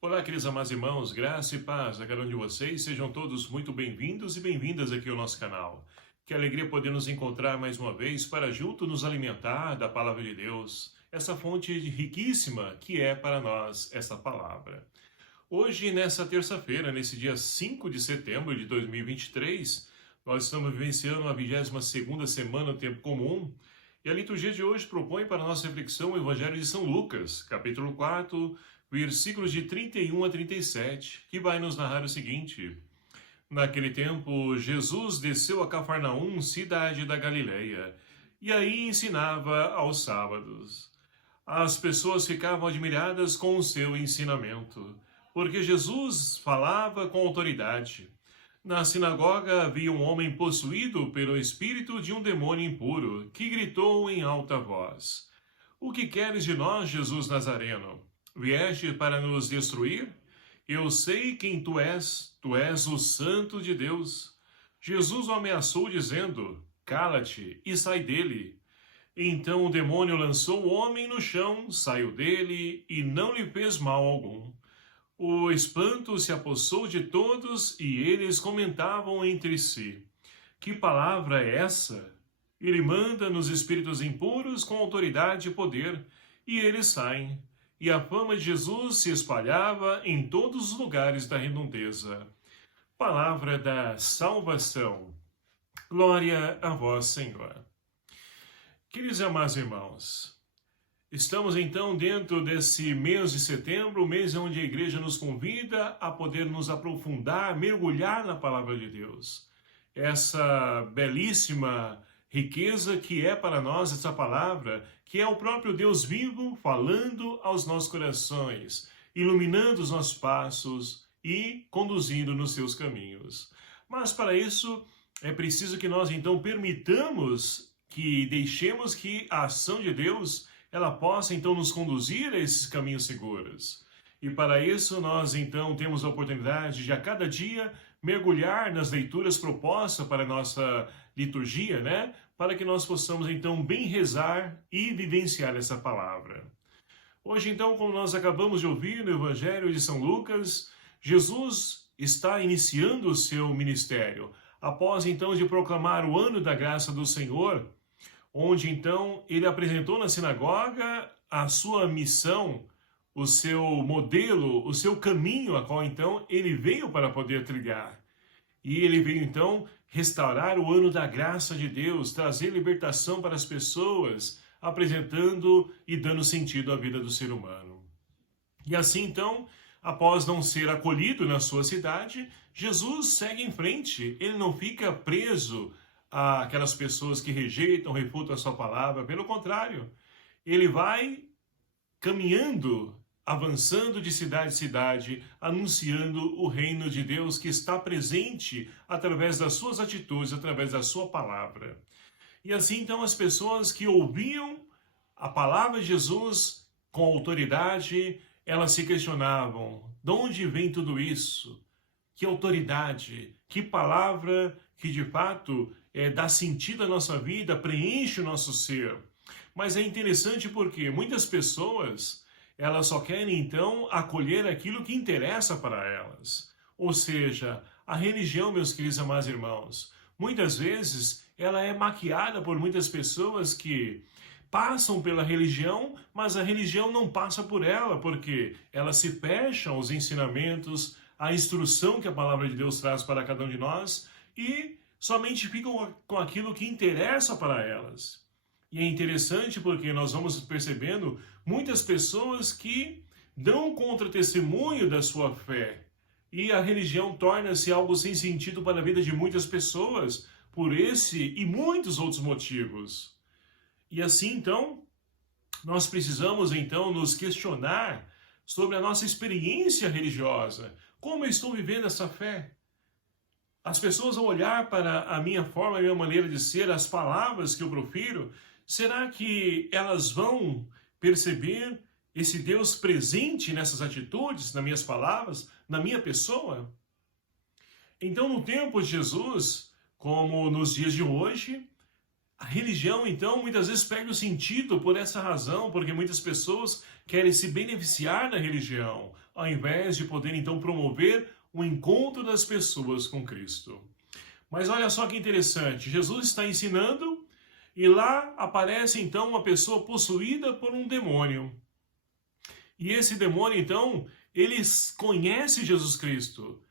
Olá, queridos amados irmãos, graça e paz a cada um de vocês. Sejam todos muito bem-vindos e bem-vindas aqui ao nosso canal. Que alegria poder nos encontrar mais uma vez para junto nos alimentar da palavra de Deus, essa fonte riquíssima que é para nós essa palavra. Hoje, nessa terça-feira, nesse dia 5 de setembro de 2023, nós estamos vivenciando a 22ª semana do Tempo Comum, e a liturgia de hoje propõe para nossa reflexão o Evangelho de São Lucas, capítulo 4, versículos de 31 a 37, que vai nos narrar o seguinte: Naquele tempo, Jesus desceu a Cafarnaum, cidade da Galileia, e aí ensinava aos sábados. As pessoas ficavam admiradas com o seu ensinamento, porque Jesus falava com autoridade. Na sinagoga havia um homem possuído pelo espírito de um demônio impuro, que gritou em alta voz: O que queres de nós, Jesus Nazareno? Vieste para nos destruir? Eu sei quem tu és o Santo de Deus. Jesus o ameaçou, dizendo: Cala-te e sai dele. Então o demônio lançou o homem no chão, saiu dele e não lhe fez mal algum. O espanto se apossou de todos e eles comentavam entre si: Que palavra é essa? Ele manda nos espíritos impuros com autoridade e poder, e eles saem. E a fama de Jesus se espalhava em todos os lugares da redondeza. Palavra da salvação. Glória a vós, Senhor. Queridos e amados irmãos, estamos então dentro desse mês de setembro, o mês onde a igreja nos convida a poder nos aprofundar, mergulhar na palavra de Deus. Essa belíssima riqueza que é para nós essa palavra, que é o próprio Deus vivo falando aos nossos corações, iluminando os nossos passos e conduzindo nos seus caminhos. Mas para isso é preciso que nós então permitamos que deixemos que a ação de Deus ela possa então nos conduzir a esses caminhos seguros. E para isso nós então temos a oportunidade de a cada dia mergulhar nas leituras propostas para a nossa liturgia, né? Para que nós possamos então bem rezar e vivenciar essa palavra. Hoje então, como nós acabamos de ouvir no Evangelho de São Lucas, Jesus está iniciando o seu ministério, após então de proclamar o ano da graça do Senhor, onde então ele apresentou na sinagoga a sua missão, o seu modelo, o seu caminho, a qual então ele veio para poder trilhar. E ele veio então restaurar o ano da graça de Deus, trazer libertação para as pessoas, apresentando e dando sentido à vida do ser humano. E assim então, após não ser acolhido na sua cidade, Jesus segue em frente, ele não fica preso àquelas pessoas que rejeitam, refutam a sua palavra, pelo contrário, ele vai caminhando, avançando de cidade em cidade, anunciando o reino de Deus que está presente através das suas atitudes, através da sua palavra. E assim então as pessoas que ouviam a palavra de Jesus com autoridade, elas se questionavam: de onde vem tudo isso? Que autoridade? Que palavra que de fato dá sentido à nossa vida, preenche o nosso ser? Mas é interessante porque muitas pessoas elas só querem então acolher aquilo que interessa para elas. Ou seja, a religião, meus queridos amados irmãos, muitas vezes ela é maquiada por muitas pessoas que passam pela religião, mas a religião não passa por ela, porque elas se fecham aos ensinamentos, à instrução que a palavra de Deus traz para cada um de nós e somente ficam com aquilo que interessa para elas. E é interessante porque nós vamos percebendo muitas pessoas que dão contra-testemunho da sua fé. E a religião torna-se algo sem sentido para a vida de muitas pessoas, por esse e muitos outros motivos. E assim, então, nós precisamos, então, nos questionar sobre a nossa experiência religiosa. Como eu estou vivendo essa fé? As pessoas, ao olhar para a minha forma, a minha maneira de ser, as palavras que eu profiro, será que elas vão perceber esse Deus presente nessas atitudes, nas minhas palavras, na minha pessoa? Então, no tempo de Jesus, como nos dias de hoje, A religião, então, muitas vezes perde o sentido por essa razão, porque muitas pessoas querem se beneficiar da religião, ao invés de poder, então, promover o encontro das pessoas com Cristo. Mas olha só que interessante, Jesus está ensinando e lá aparece, então, uma pessoa possuída por um demônio. E esse demônio, então, ele conhece Jesus Cristo.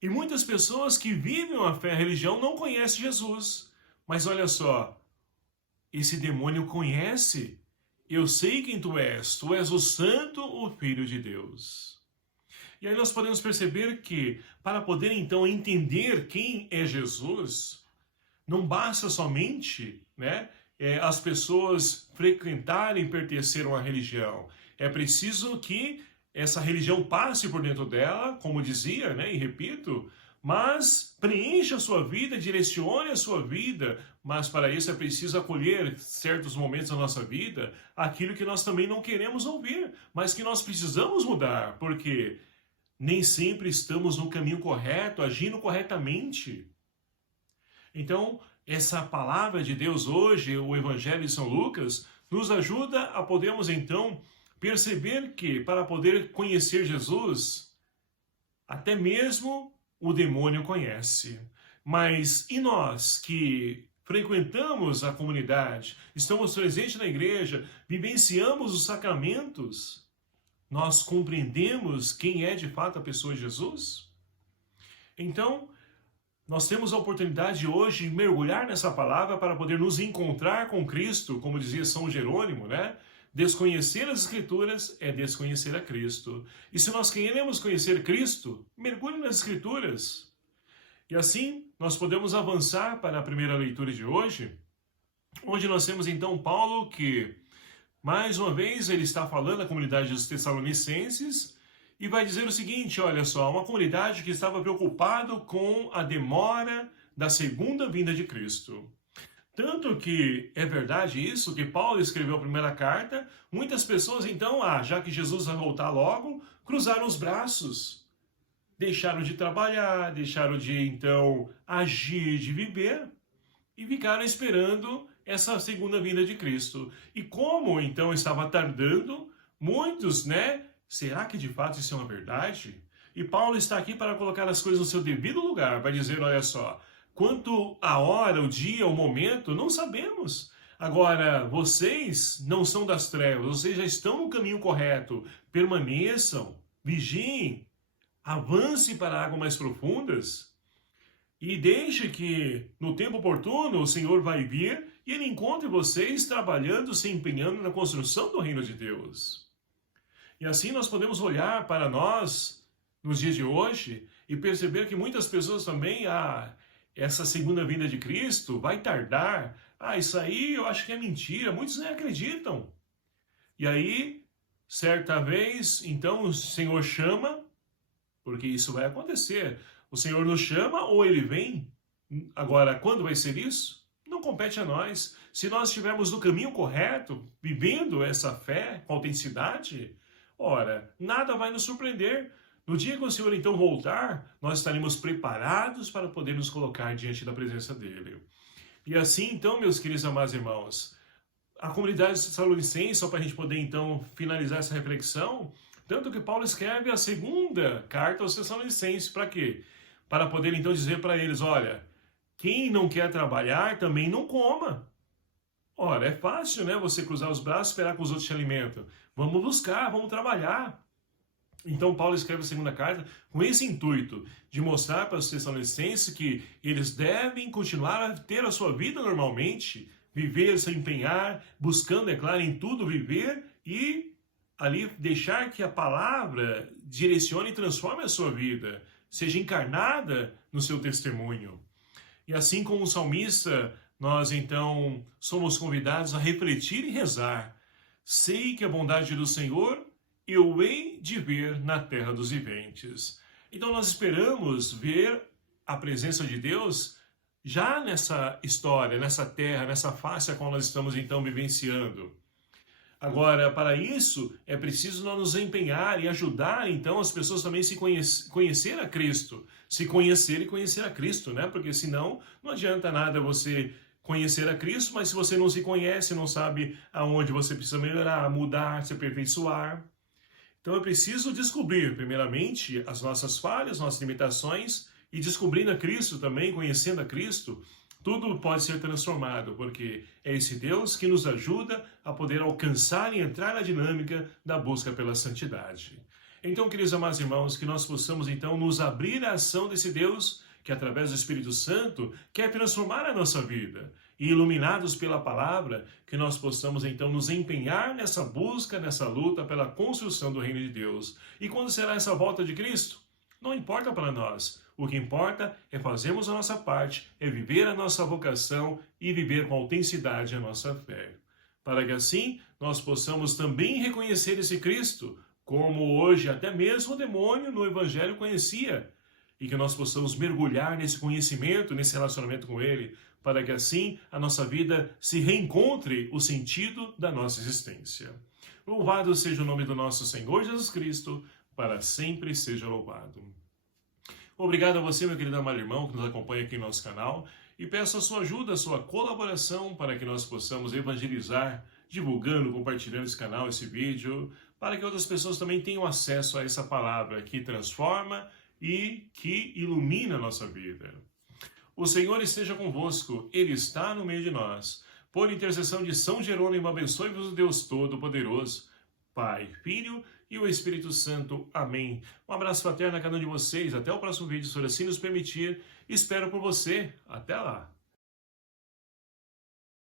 E muitas pessoas que vivem a fé, a religião, não conhecem Jesus. Mas olha só, esse demônio conhece. Eu sei quem tu és o Santo, o Filho de Deus. E aí nós podemos perceber que, para poder então entender quem é Jesus, não basta somente, as pessoas frequentarem e pertencer a uma religião. É preciso que essa religião passe por dentro dela, como dizia, e repito, mas preencha a sua vida, direcione a sua vida, mas para isso é preciso acolher certos momentos da nossa vida, aquilo que nós também não queremos ouvir, mas que nós precisamos mudar, porque nem sempre estamos no caminho correto, agindo corretamente. Então, essa palavra de Deus hoje, o Evangelho de São Lucas, nos ajuda a podermos então perceber que para poder conhecer Jesus, até mesmo o demônio conhece. Mas e nós que frequentamos a comunidade, estamos presentes na igreja, vivenciamos os sacramentos, nós compreendemos quem é de fato a pessoa de Jesus? Então, nós temos a oportunidade hoje de mergulhar nessa palavra para poder nos encontrar com Cristo, como dizia São Jerônimo, Desconhecer as Escrituras é desconhecer a Cristo. E se nós queremos conhecer Cristo, mergulhe nas Escrituras. E assim, nós podemos avançar para a primeira leitura de hoje, onde nós temos então Paulo que, mais uma vez, ele está falando à comunidade dos Tessalonicenses e vai dizer o seguinte, olha só, uma comunidade que estava preocupada com a demora da segunda vinda de Cristo. Tanto que é verdade isso, que Paulo escreveu a primeira carta, muitas pessoas então, já que Jesus vai voltar logo, cruzaram os braços. Deixaram de trabalhar, deixaram de então agir, de viver, e ficaram esperando essa segunda vinda de Cristo. E como então estava tardando, muitos, será que de fato isso é uma verdade? E Paulo está aqui para colocar as coisas no seu devido lugar, para dizer, olha só, quanto a hora, o dia, o momento, não sabemos. Agora, vocês não são das trevas, vocês já estão no caminho correto. Permaneçam, vigiem, avance para águas mais profundas e deixe que, no tempo oportuno, o Senhor vai vir e Ele encontre vocês trabalhando, se empenhando na construção do reino de Deus. E assim nós podemos olhar para nós, nos dias de hoje, e perceber que muitas pessoas também, essa segunda vinda de Cristo vai tardar. Isso aí eu acho que é mentira. Muitos nem acreditam. E aí, certa vez, então o Senhor chama, porque isso vai acontecer. O Senhor nos chama ou Ele vem. Agora, quando vai ser isso? Não compete a nós. Se nós estivermos no caminho correto, vivendo essa fé com autenticidade, ora, nada vai nos surpreender. No dia que o Senhor então voltar, nós estaremos preparados para poder nos colocar diante da presença dEle. E assim, então, meus queridos amados irmãos, a comunidade de Tessalonicenses, só para a gente poder então finalizar essa reflexão, tanto que Paulo escreve a segunda carta aos Tessalonicenses, para quê? Para poder então dizer para eles, olha, quem não quer trabalhar também não coma. Ora, é fácil, você cruzar os braços e esperar que os outros te alimentam. Vamos buscar, vamos trabalhar. Então Paulo escreve a segunda carta com esse intuito de mostrar para os Tessalonicenses que eles devem continuar a ter a sua vida normalmente, viver, se empenhar, buscando, é claro, em tudo viver e ali deixar que a palavra direcione e transforme a sua vida, seja encarnada no seu testemunho. E assim como o salmista, nós então somos convidados a refletir e rezar. Sei que a bondade do Senhor eu hei de ver na terra dos viventes. Então nós esperamos ver a presença de Deus já nessa história, nessa terra, nessa face a qual nós estamos então vivenciando. Agora, para isso, é preciso nós nos empenhar e ajudar então as pessoas também se conhecer a Cristo. Se conhecer e conhecer a Cristo, Porque senão não adianta nada você conhecer a Cristo, mas se você não se conhece, não sabe aonde você precisa melhorar, mudar, se aperfeiçoar. Então eu preciso descobrir, primeiramente, as nossas falhas, nossas limitações, e descobrindo a Cristo também, conhecendo a Cristo, tudo pode ser transformado, porque é esse Deus que nos ajuda a poder alcançar e entrar na dinâmica da busca pela santidade. Então, queridos amados irmãos, que nós possamos então nos abrir à ação desse Deus que, através do Espírito Santo, quer transformar a nossa vida. E iluminados pela palavra, que nós possamos então nos empenhar nessa busca, nessa luta pela construção do reino de Deus. E quando será essa volta de Cristo? Não importa para nós. O que importa é fazermos a nossa parte, é viver a nossa vocação e viver com autenticidade a nossa fé. Para que assim nós possamos também reconhecer esse Cristo, como hoje até mesmo o demônio no Evangelho conhecia, e que nós possamos mergulhar nesse conhecimento, nesse relacionamento com Ele, para que assim a nossa vida se reencontre o sentido da nossa existência. Louvado seja o nome do nosso Senhor Jesus Cristo, para sempre seja louvado. Obrigado a você, meu querido amado irmão, que nos acompanha aqui no nosso canal, e peço a sua ajuda, a sua colaboração para que nós possamos evangelizar, divulgando, compartilhando esse canal, esse vídeo, para que outras pessoas também tenham acesso a essa palavra que transforma e que ilumina a nossa vida. O Senhor esteja convosco, Ele está no meio de nós. Por intercessão de São Jerônimo, abençoe-vos o Deus Todo-Poderoso, Pai, Filho e o Espírito Santo. Amém. Um abraço fraterno a cada um de vocês. Até o próximo vídeo, se assim nos permitir. Espero por você. Até lá.